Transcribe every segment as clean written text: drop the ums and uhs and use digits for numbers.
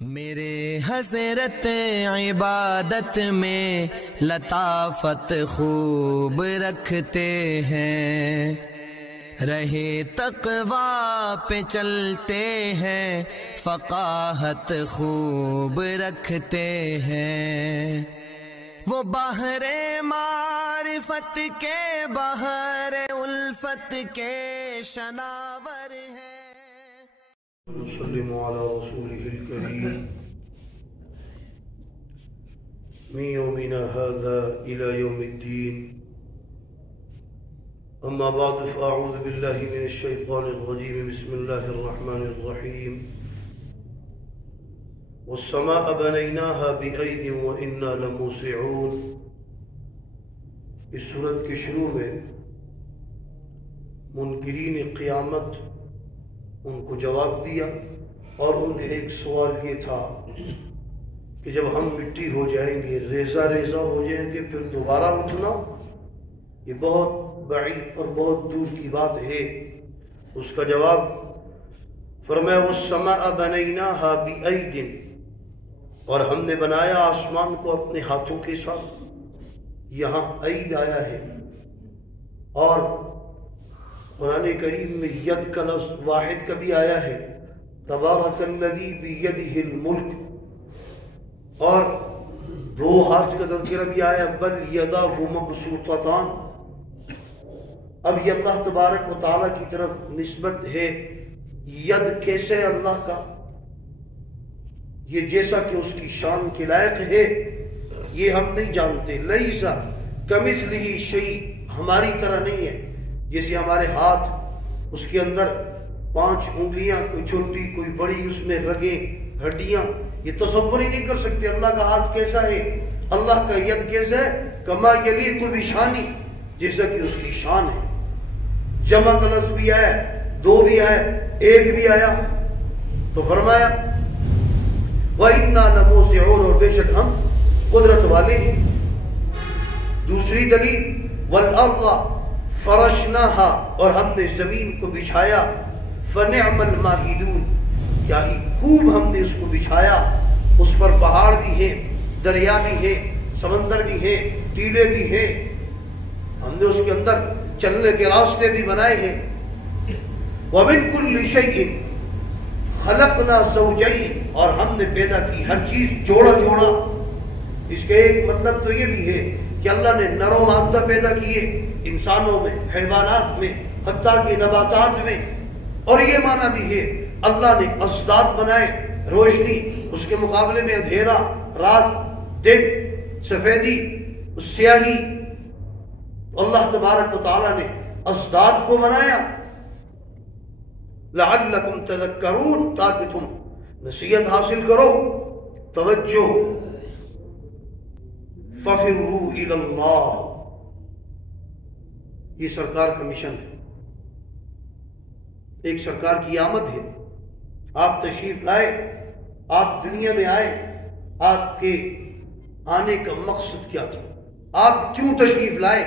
میرے حضرت عبادت میں لطافت خوب رکھتے ہیں، رہے تقویٰ پہ چلتے ہیں، فقاہت خوب رکھتے ہیں۔ وہ بحر معرفت کے بحر الفت کے شناور ہیں۔ نسلم على رسوله الكريم من يومنا هذا إلى يوم الدين. أما بعد فأعوذ بالله من الشيطان الرجيم. بسم الله الرحمن الرحيم. والسماء بنيناها بأيد وإنا لموسعون. اس سورت کے شروع میں منکرین قیامت ان کو جواب دیا، اور انہیں ایک سوال یہ تھا کہ جب ہم مٹی ہو جائیں گے، ریزہ ریزہ ہو جائیں گے، پھر دوبارہ اٹھنا، یہ بہت بعید اور بہت دور کی بات ہے۔ اس کا جواب فرمایا وَالسَّمَاءَ بَنَيْنَاهَا بِأَيْدٍ، اور ہم نے بنایا آسمان کو اپنے ہاتھوں کے ساتھ۔ یہاں عید آیا ہے، اور قرآن کریم میں ید کا لفظ واحد کا بھی آیا ہے، تبارک الذی بیدہ الملک، اور دو ہاتھ کا تذکرہ بھی آیا بل یداہ مبسوطتان۔ اب یہ اللہ تبارک و تعالیٰ کی طرف نسبت ہے۔ ید کیسے ہے اللہ کا؟ یہ جیسا کہ اس کی شان کے لائق ہے یہ ہم نہیں جانتے۔ لیس کمثلہ شیء، ہماری طرح نہیں ہے، جیسے ہمارے ہاتھ، اس کے اندر 5 انگلیاں، کوئی چھوٹی کوئی بڑی، اس میں رگیں ہڈیاں، یہ تصور ہی نہیں کر سکتے اللہ کا ہاتھ کیسا ہے، اللہ کا ید کیسا ہے۔ کما یلیق بشانی، جیسا کہ اس کی شان ہے۔ جمع کا لفظ بھی آیا، 2 بھی آیا، 1 بھی آیا، تو فرمایا وَإِنَّا لَمُوسِعُونَ، اور بے شک ہم قدرت والے ہیں۔ دوسری دلیل وَالْأَرْضَ فرشناها، اور ہم نے زمین کو بچھایا، فنعم الماہدون، کیا ہی خوب ہم نے اس کو بچھایا۔ اس پر پہاڑ بھی ہیں، دریا بھی ہیں، سمندر بھی ہیں، ٹیلے بھی ہیں، ہم نے اس کے اندر چلنے کے راستے بھی بنائے ہیں۔ وَمِن كُلِّ شَيْءٍ خَلَقْنَا زَوْجَيْنِ، اور ہم نے پیدا کی ہر چیز جوڑا جوڑا۔ اس کا ایک مطلب تو یہ بھی ہے کہ اللہ نے نر و مادہ پیدا کیے، انسانوں میں، حیوانات میں، حتیٰ کہ نباتات میں، اور یہ معنی بھی ہے اللہ نے ازداد بنائے، روشنی، اس کے مقابلے میں اندھیرا، رات، دن، سفیدی، سیاہی، اللہ تبارک و تعالیٰ نے ازداد کو بنایا۔ لعلکم تذکرون، تاکہ تم نصیحت حاصل کرو، توجہ۔ فَفِرُّوا إِلَى اللَّهِ، یہ سرکار کا مشن ہے، ایک سرکار کی آمد ہے۔ آپ تشریف لائے، آپ دنیا میں آئے، آپ کے آنے کا مقصد کیا تھا؟ آپ کیوں تشریف لائے؟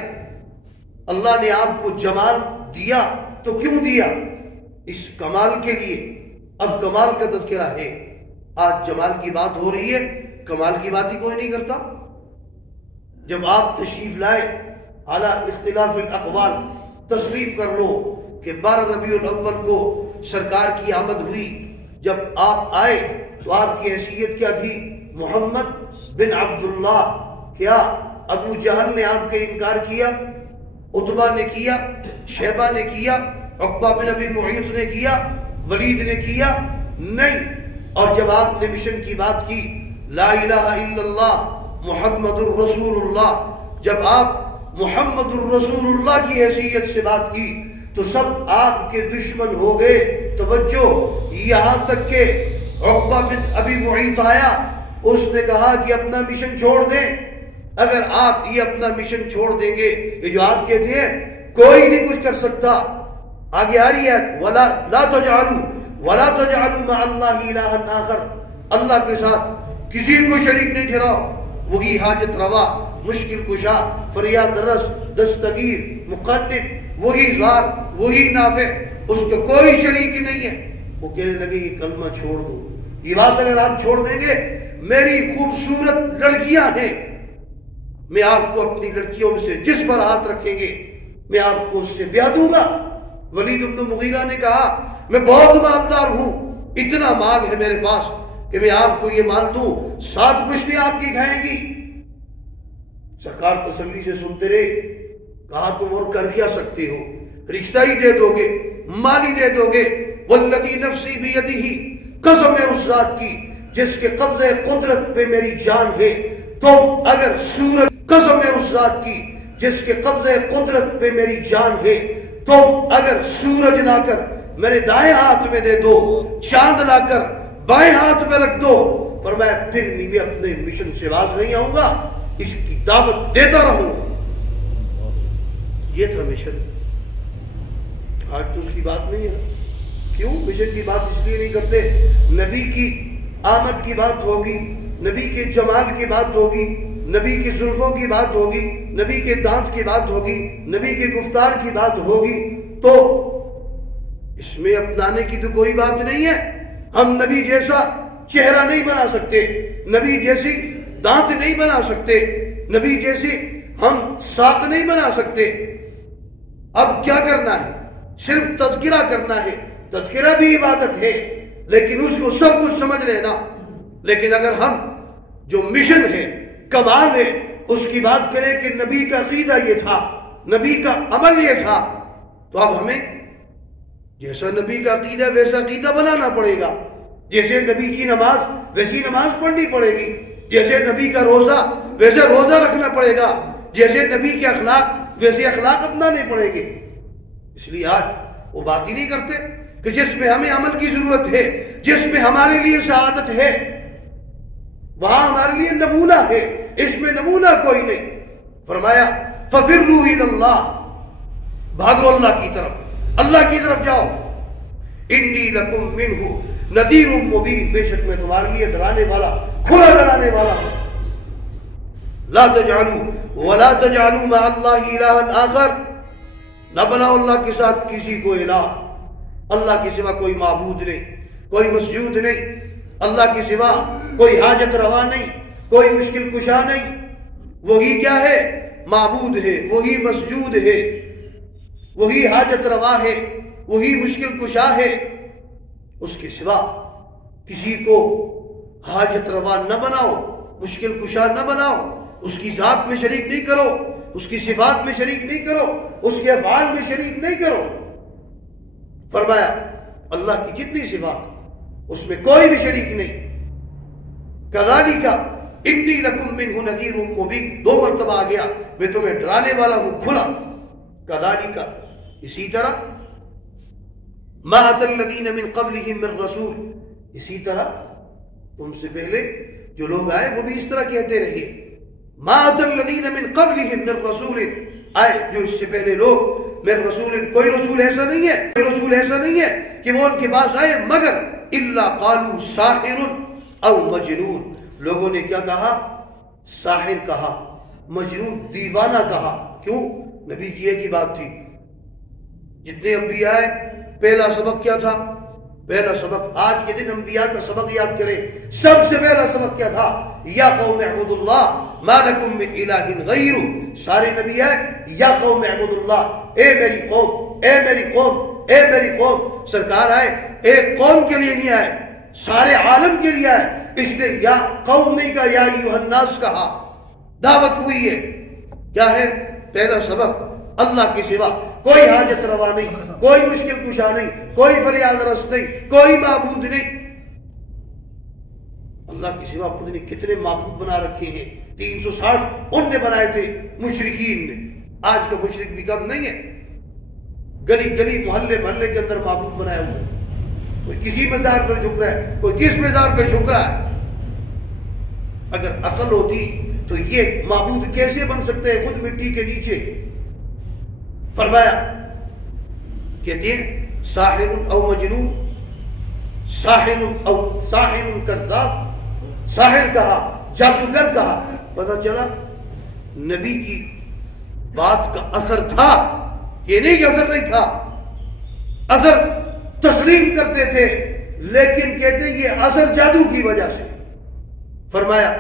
اللہ نے آپ کو جمال دیا تو کیوں دیا؟ اس کمال کے لیے۔ اب کمال کا تذکرہ ہے، آج جمال کی بات ہو رہی ہے، کمال کی بات ہی کوئی نہیں کرتا۔ جب آپ تشریف لائے، اعلیٰ اختلاف الاقوال، تسلیم کر لو کہ 12 ربیع الاول کو سرکار کی آمد ہوئی۔ جب آپ آئے تو آپ کی حیثیت کیا تھی؟ محمد بن عبداللہ۔ کیا ابو جہل نے آپ کے انکار کیا؟ عتبہ نے کیا؟ شیبہ نے کیا؟ عقبہ بن ابی معیط نے کیا؟ ولید نے کیا؟ نہیں۔ اور جب آپ نے مشن کی بات کی، لا الہ الا اللہ محمد الرسول اللہ، جب آپ محمد الرسول اللہ کی حیثیت سے بات کی تو سب آپ کے دشمن ہو گئے۔ توجہ، یہاں تک کہ عقبہ بن ابی معیط آیا، اس نے کہا کہ اپنا مشن چھوڑ دیں، اگر آپ یہ اپنا مشن چھوڑ دیں گے، یہ جو آپ کہتے ہیں کوئی نہیں کچھ کر سکتا۔ آگے آ رہی ہے لا تجعلوا مع اللہ الہا آخر، اللہ کے ساتھ کسی کو شریک نہیں ٹھہراؤ۔ وہی حاجت روا، مشکل کشا، فریاد رس، دستگیر، مقنن، وہی ذات، وہی نافع، اس کا کوئی شریک نہیں ہے۔ وہ کہنے لگے یہ کلمہ چھوڑ دو، یہ بات اگر آپ چھوڑ دیں گے میری خوبصورت لڑکیاں ہیں، میں آپ کو اپنی لڑکیوں میں سے جس پر ہاتھ رکھیں گے میں آپ کو اس سے بیاہ دوں گا۔ ولید بن مغیرہ نے کہا میں بہت مالدار ہوں، اتنا مال ہے میرے پاس کہ میں آپ کو یہ مال دوں 7 پشتیں آپ کی کھائیں گی۔ سرکار تسلی سے سنتے رہے، کہا تم اور کر کیا سکتے ہو، رشتہ ہی دے دو گے، مال ہی دے دو گے۔ والذی نفسی بیدہ، قسم ہے اس ذات کی جس کے قبضہ قدرت پہ میری جان ہے، تم اگر سورج، قسم ہے اس ذات کی جس کے قبضہ قدرت پہ میری جان ہے، تم اگر سورج لا کر میرے دائیں ہاتھ میں دے دو، چاند لا کر بائیں ہاتھ میں رکھ دو، فرمایا پھر میں اپنے مشن سے باز نہیں آؤں گا، اس کی دعوت دیتا رہوں۔ یہ تھا مشن۔ آج تو اس کی بات نہیں ہے۔ کیوں مشن کی بات اس لیے نہیں کرتے؟ نبی کی آمد کی بات ہوگی، نبی کے جمال کی بات ہوگی، نبی کی زلفوں کی بات ہوگی، نبی کے دانت کی بات ہوگی، نبی کے گفتار کی بات ہوگی، تو اس میں اپنانے کی تو کوئی بات نہیں ہے۔ ہم نبی جیسا چہرہ نہیں بنا سکتے، نبی جیسی دانت نہیں بنا سکتے، نبی جیسی ہم ساق نہیں بنا سکتے۔ اب کیا کرنا ہے؟ صرف تذکرہ کرنا ہے۔ تذکرہ بھی عبادت ہے لیکن اس کو سب کچھ سمجھ لینا۔ لیکن اگر ہم جو مشن ہے، کمال ہے، اس کی بات کریں کہ نبی کا عقیدہ یہ تھا، نبی کا عمل یہ تھا، تو اب ہمیں جیسا نبی کا عقیدہ ویسا عقیدہ بنانا پڑے گا، جیسے نبی کی نماز ویسی نماز پڑھنی پڑے گی، جیسے نبی کا روزہ ویسے روزہ رکھنا پڑے گا، جیسے نبی کے اخلاق ویسے اخلاق اپنانے پڑے گے۔ اس لیے آج وہ بات ہی نہیں کرتے کہ جس میں ہمیں عمل کی ضرورت ہے، جس میں ہمارے لیے سعادت ہے، وہاں ہمارے لیے نمونہ ہے، اس میں نمونہ کوئی نہیں۔ فرمایا فَفِرُّوا إِلَى اللَّهِ، بھاگو اللہ کی طرف، اللہ کی طرف جاؤ۔ إِنِّي لَكُمْ مِنْهُ نَذِيرٌ مُبِينٌ، بے شک میں تمہارے لیے ڈرانے والا، کھلا ڈرانے والا ہوں۔ لا تجعلوا ولا تجعلوا مع الله إلها آخر، نہ بناؤ اللہ کے ساتھ کسی کو الہ، اللہ کے سوا کوئی معبود نہیں، کوئی مسجود نہیں، اللہ کے سوا کوئی حاجت روا نہیں، کوئی مشکل کشا نہیں۔ وہی کیا ہے؟ معبود ہے، وہی مسجود ہے، وہی حاجت روا ہے، وہی مشکل کشا ہے۔ اس کے سوا کسی کو حاجت روا نہ بناؤ، مشکل کشا نہ بناؤ، اس کی ذات میں شریک نہیں کرو، اس کی صفات میں شریک نہیں کرو، اس کے افعال میں شریک نہیں کرو۔ فرمایا اللہ کی جتنی صفات اس میں کوئی بھی شریک نہیں۔ کذالک انی لکم منہ نذیر مبین، 2 مرتبہ آ گیا میں تمہیں ڈرانے والا ہوں کھلا۔ کذالک، اسی طرح، ما اتی الذین من قبلہم من رسول، اسی طرح تم سے پہلے جو لوگ آئے وہ بھی اس طرح کہتے رہے۔ ما اتی الذین من قبلہم من رسول، آئے جو اس سے پہلے لوگ، من رسول، کوئی رسول ایسا نہیں ہے، کوئی رسول ایسا نہیں ہے کہ وہ ان کے پاس آئے مگر الا قالوا ساحر او مجنون، لوگوں نے کیا کہا؟ ساحر کہا، مجنون دیوانہ کہا۔ کیوں؟ نبی کی ایک ہی بات تھی، جتنے انبیاء آئے پہلا سبق کیا تھا؟ پہلا سبق، آج کے دن انبیاء کا سبق یاد کریں، سب سے پہلا سبق کیا تھا؟ یا قوم اعبدوا اللہ ما لکم من الہ غیرہ۔ سارے نبی آئے یا قوم اعبدوا اللہ، اے میری قوم، اے میری قوم، اے میری قوم۔ سرکار آئے ایک قوم کے لیے نہیں آئے، سارے عالم کے لیے آئے، اس نے یا قوم نہیں کہا، یا ایھا الناس کہا۔ دعوت ہوئی ہے، کیا ہے پہلا سبق؟ اللہ کے سوا کوئی حاجت روا نہیں، کوئی مشکل کشا نہیں، کوئی فریاد رس نہیں، کوئی معبود نہیں۔ اللہ کے سوا پتہ نہیں کتنے معبود بنا رکھے ہیں، 360 ان نے بنائے تھے مشرکین نے۔ آج کا مشرک بھی کم نہیں ہے، گلی گلی محلے محلے کے اندر معبود بنایا ہوا ہے، کوئی کسی مزار پر جھک رہا ہے، کوئی کس مزار پر جھک رہا ہے۔ اگر عقل ہوتی تو یہ معبود کیسے بن سکتے ہیں خود مٹی کے نیچے؟ فرمایا کہتے ہیں ساحر او مجنون، ساحر او ساحر کذاب، ساحر کہا، جادوگر کہا۔ پتہ چلا نبی کی بات کا اثر تھا، یہ نہیں کہ اثر نہیں تھا، اثر تسلیم کرتے تھے، لیکن کہتے یہ اثر جادو کی وجہ سے. فرمایا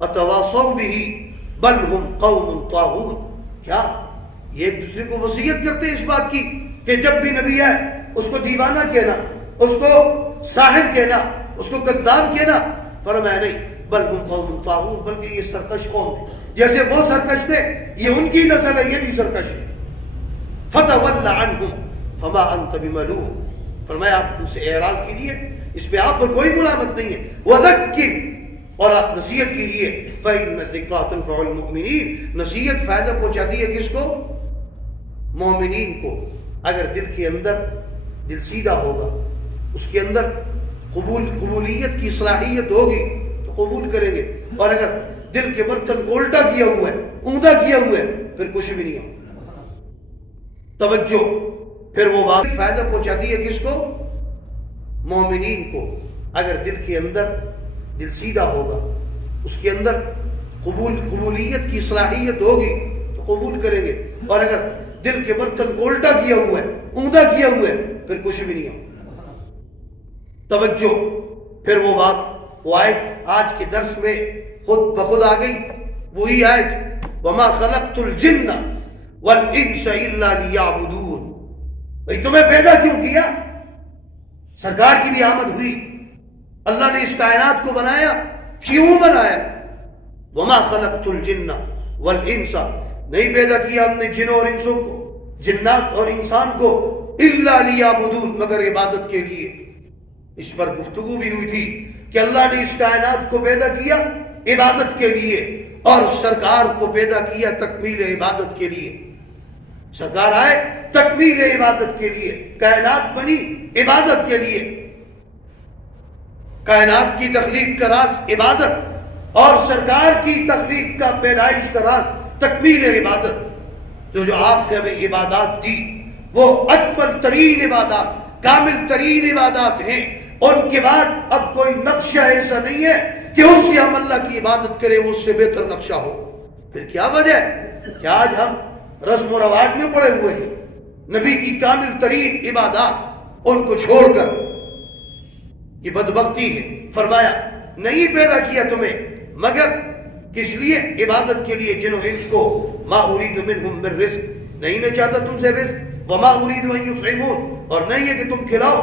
اتواصوا به بل هم قوم طاغون. کیا یہ ایک دوسرے کو وصیت کرتے ہیں اس بات کی کہ جب بھی نبی آئے اس کو دیوانہ کہنا, اس کو ساحر کہنا, اس کو کذاب کہنا؟ فرمایا نہیں, بل هم قوم طاغون, بلکہ یہ سرکش قوم ہے. جیسے وہ سرکش تھے یہ ان کی نسل ہے, یہ بھی سرکش ہے. فتول عنهم فما انت بملوم. فرمایا آپ ان سے اعراض کیجیے, اس پہ آپ پر کوئی ملامت نہیں ہے. وذکر, اور آپ نصیحت کیجیے. فإن الذکریٰ تنفع المؤمنین, نصیحت فائدہ پہنچاتی ہے کس کو؟ مومنین کو. اگر دل کے اندر دل سیدھا ہوگا, اس کے اندر قبولیت کی صلاحیت ہوگی تو قبول کریں گے, اور اگر دل کے برتن کو الٹا کیا ہوا ہے, اوندا کیا ہوا ہے, پھر کچھ بھی نہیں ہے. توجہ, پھر وہ بات فائدہ پہنچاتی ہے کس کو؟ مومنین کو. اگر دل کے اندر دل سیدھا ہوگا, اس کے اندر قبولیت کی صلاحیت ہوگی تو قبول کریں گے, اور اگر دل کے برتن کو الٹا کیا ہوا ہے, اوندا کیا ہوا ہے, پھر کچھ بھی نہیں ہے. توجہ, پھر وہ بات, وہ آیت آج کے درس میں خود بخود آ گئی, وہی آیت وَمَا خَلَقْتُ الْجِنَّ وَالْإِنسَ إِلَّا لِيَعْبُدُونَ. بھئی تمہیں پیدا کیوں کیا؟ سرکار کی بھی آمد ہوئی, اللہ نے اس کائنات کو بنایا, کیوں بنایا؟ وَمَا خَلَقْتُ الْجِنَّ وَالْإِنسَ, نہیں پیدا کیا ہم نے جنوں اور انسوں کو, جنات اور انسان کو, إِلَّا لِيَعْبُدُونَ, مگر عبادت کے لیے. اس پر گفتگو بھی ہوئی تھی کہ اللہ نے اس کائنات کو پیدا کیا عبادت کے لیے, اور سرکار کو پیدا کیا تکمیل عبادت کے لیے. سرکار آئے تکمیل عبادت کے لیے, کائنات بنی عبادت کے لیے. کائنات کی تخلیق کا راز عبادت, اور سرکار کی تخلیق کا پیدائش کا راز تکمیل عبادت. تو جو آپ نے ہمیں عبادات دی وہ اکمل ترین عبادات, کامل ترین عبادات ہیں. ان کے بعد اب کوئی نقشہ ایسا نہیں ہے کہ اس سے ہم اللہ کی عبادت کریں وہ اس سے بہتر نقشہ ہو. پھر کیا وجہ ہے کہ آج ہم رسم و رواج میں پڑے ہوئے ہیں؟ نبی کی کامل ترین عبادات ان کو چھوڑ کر, یہ بدبختی ہے. فرمایا نہیں پیدا کیا تمہیں مگر کس لیے؟ عبادت کے لیے. جن و انس کو ما اريد منهم من رزق, نہیں میں چاہتا تم سے رزق. وما اريد ان يطعمون, اور نہیں ہے کہ تم کھلاؤ.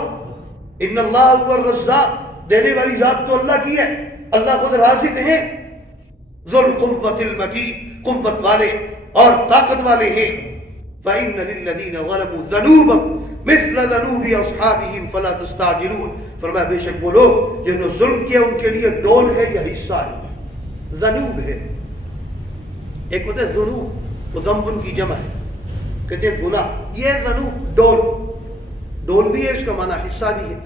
ان اللہ هو الرزاق, دینے والی ذات تو اللہ کی ہے, اللہ خود رازق ہے. ذو القوة المتین, قوت والے اور طاقت والے ہیں. فإن للذین ظلموا ذنوبا مثل ذنوب اصحابهم فلا تستعجلون. فرمایا بے شک وہ لوگ جنہوں نے ظلم کیا ان کے لیے ڈول ہے یا حصہ ہے. ذنوب ہے, ایک ہوتا ہے ذنوب, وہ ذنب کی جمع ہے, کہتے ہیں گناہ. یہ ذنوب ڈول, ڈول بھی ہے, اس کا معنی حصہ بھی ہے.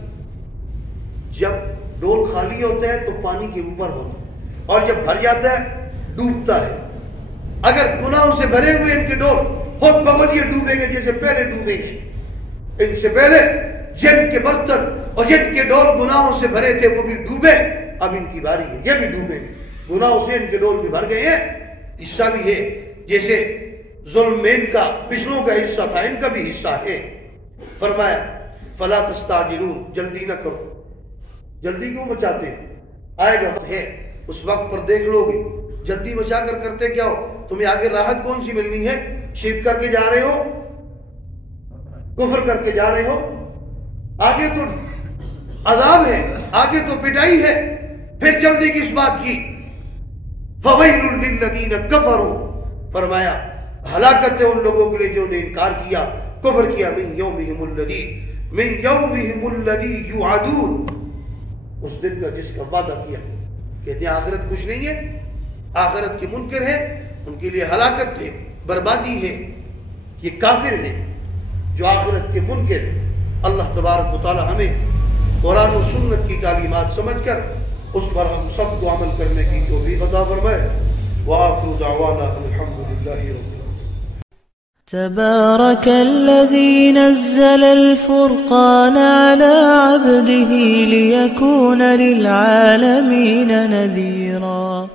جب ڈول خالی ہوتا ہے تو پانی کے اوپر ہوتا ہے, اور جب بھر جاتا ہے ڈوبتا ہے. اگر گناہوں سے بھرے ہوئے ان کے ڈول خود بخود یہ ڈوبیں گے جیسے پہلے ڈوبے گے. ان سے پہلے جن کے برتن اور جن کے ڈول گناہوں سے بھرے تھے وہ بھی ڈوبے, اب ان کی باری ہے, یہ بھی ڈوبیں گے. گناہوں سے ان کے ڈول بھی بھر گئے ہیں, حصہ بھی ہے. جیسے ظلم میں ان کا پچھلوں کا حصہ تھا, ان کا بھی حصہ ہے. فرمایا فلا تستعجلون, جلدی نہ کرو. جلدی کیوں مچاتے ہیں؟ آئے گا وقت ہے, اس وقت پر دیکھ لو گے. جلدی مچا کر کرتے کیا ہو؟ تمہیں آگے راحت کون سی ملنی ہے؟ شرک کر کے جا رہے ہو, کفر کر کے جا رہے ہو, آگے تو عذاب ہے, آگے تو پٹائی ہے. پھر جلدی کس بات کی؟ فویل للذین کفروا, فرمایا ہلاکت ہے ان لوگوں کے لیے جو نے انکار کیا, کفر کیا. من یومہم الذی یوعدون, اس دن کا جس کا وعدہ کیا. کہتے ہیں آخرت کچھ نہیں ہے, آخرت کے منکر ہے, ان کے لیے ہلاکت ہے, بربادی ہے. یہ کافر ہیں جو آخرت کے منکر ہیں. اللہ تبارک و تعالی ہمیں قرآن و سنت کی تعلیمات سمجھ کر اس پر ہم سب کو عمل کرنے کی توفیق عطا فرمائے. وآخر دعوانا الحمد للہ رب العالمین. تبارك الذي نزل الفرقان على عبده ليكون للعالمين نذيرا.